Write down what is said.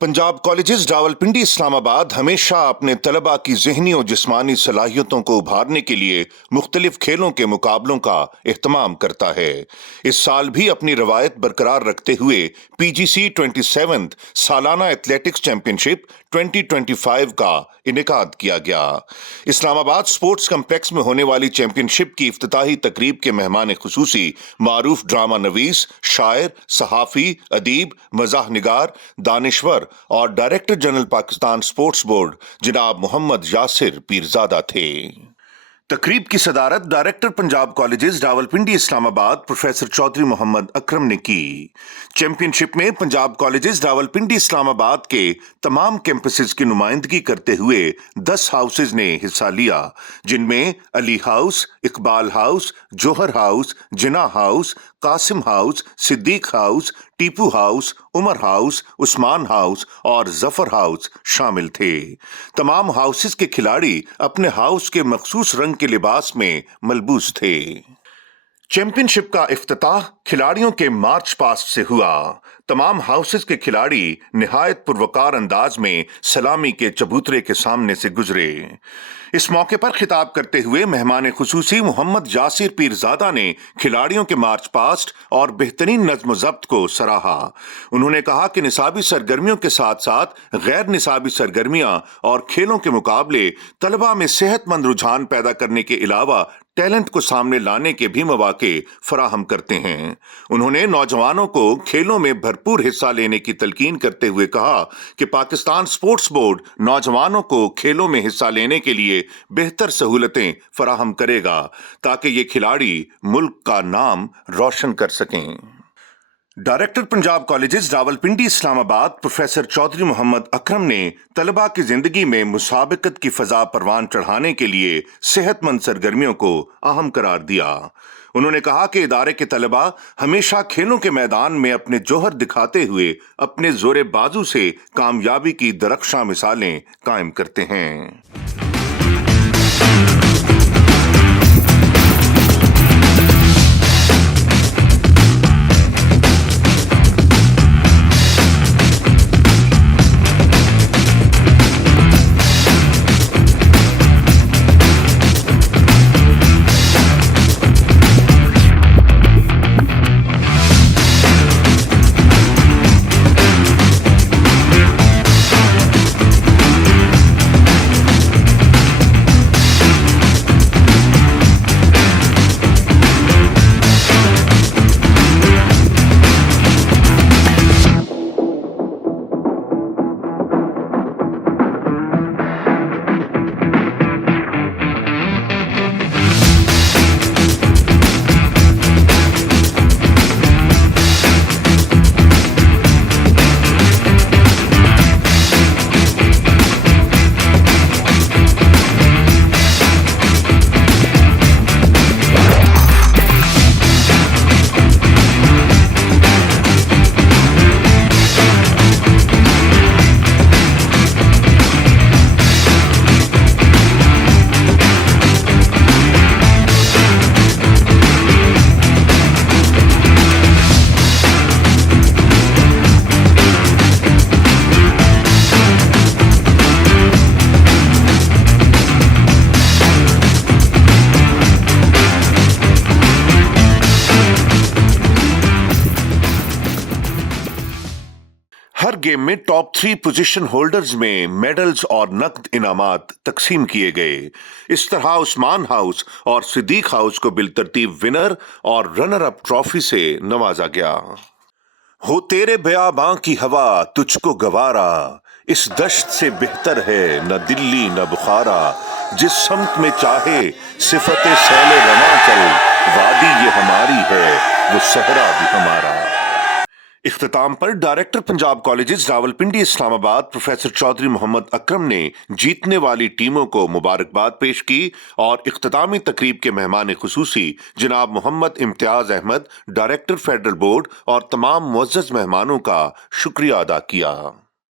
Punjab colleges Rawalpindi Islamabad हमेशा अपने तलबा की ज़हनी और जिस्मानी सलाहियतों को उभारने के लिए मुख्तलिफ खेलों के मुकाबलों का एहतमाम करता है। इस साल भी अपनी रवायत बरकरार रखते हुए PGC 27th सालाना एथलेटिक्स चैंपियनशिप 2025 का इनेकाद किया गया। इस्लामाबाद स्पोर्ट्स कम्प्लेक्स में होने वाली चैंपियनशिप की इफ्तिताही तकरीब के मेहमान खुसूसी मारूफ ड्रामा नवीस, शायर, सहाफ़ी, अदीब, मज़ाह निगार, दानिश्वर और director general Pakistan sports board जनाब मोहम्मद यासिर पीरजादा थे। तकरीब की सदारत director Punjab colleges Rawalpindi Islamabad professor Chaudhry Mohammad Akram ने की। चैंपियनशिप में पंजाब कॉलेजेस रावलपिंडी इस्लामाबाद के तमाम कैंपसेस की नुमाइंदगी करते हुए 10 हाउसेज ने हिस्सा लिया, जिनमें Ali house, Iqbal house, Johar house, Jinnah house, Qasim house, Siddique house, Tipu house, Umar house, Usman house और जफर हाउस शामिल थे। तमाम हाउसेस के खिलाड़ी अपने हाउस के मखसूस रंग के लिबास में मलबूस थे। चैंपियनशिप का इफ्तिताह खिलाड़ियों के मार्च पास्ट से हुआ। तमाम हाउसेस के खिलाड़ी निहायत पुरवकार अंदाज में सलामी के चबूतरे के सामने से गुजरे। इस मौके पर खिताब करते हुए मेहमान खुसूसी मोहम्मद यासिर पीरजादा ने खिलाड़ियों के मार्च पास्ट और बेहतरीन नज्म ज़ब्त को सराहा। उन्होंने कहा कि निसाबी सरगर्मियों के साथ साथ गैर निसाबी सरगर्मियां और खेलों के मुकाबले तलबा में सेहतमंद रुझान पैदा करने के अलावा टैलेंट को सामने लाने के भी मौके फराहम करते हैं। उन्होंने नौजवानों को खेलों में भरपूर हिस्सा लेने की तलकीन करते हुए कहा कि पाकिस्तान स्पोर्ट्स बोर्ड नौजवानों को खेलों में हिस्सा लेने के लिए बेहतर सहूलतें फराहम करेगा ताकि ये खिलाड़ी मुल्क का नाम रोशन कर सकें। Director Punjab colleges Rawalpindi Islamabad professor Chaudhry Mohammad Akram ने तलबा की जिंदगी में मुसाबकत की फजा परवान चढ़ाने के लिए सेहतमंद सरगर्मियों को अहम करार दिया। उन्होंने कहा कि इदारे के तलबा हमेशा खेलों के मैदान में अपने जोहर दिखाते हुए अपने जोरे बाजू से कामयाबी की दरख्शां मिसालें कायम करते हैं। हर गेम में टॉप 3 पोजीशन होल्डर्स में मेडल्स और नकद इनामात तकसीम किए गए। इस तरह उस्मान हाउस और सिद्दीक हाउस को बिलतरतीब विनर और रनर अप ट्रॉफी से नवाजा गया। हो तेरे बयाबां की हवा तुझको गवारा, इस दश्त से बेहतर है न दिल्ली न बुखारा, जिस समत में चाहे सिफते सैले रवा चल, वादी ये हमारी है वो सहरा भी हमारा। इख्तिताम पर director Punjab colleges Rawalpindi Islamabad professor Chaudhry Mohammad Akram ने जीतने वाली टीमों को मुबारकबाद पेश की और इख्तितामी तकरीब के मेहमान खुसूसी जनाब Mohammad Imtiaz Ahmed director federal board और तमाम मुअज़्ज़ज़ मेहमानों का शुक्रिया अदा किया।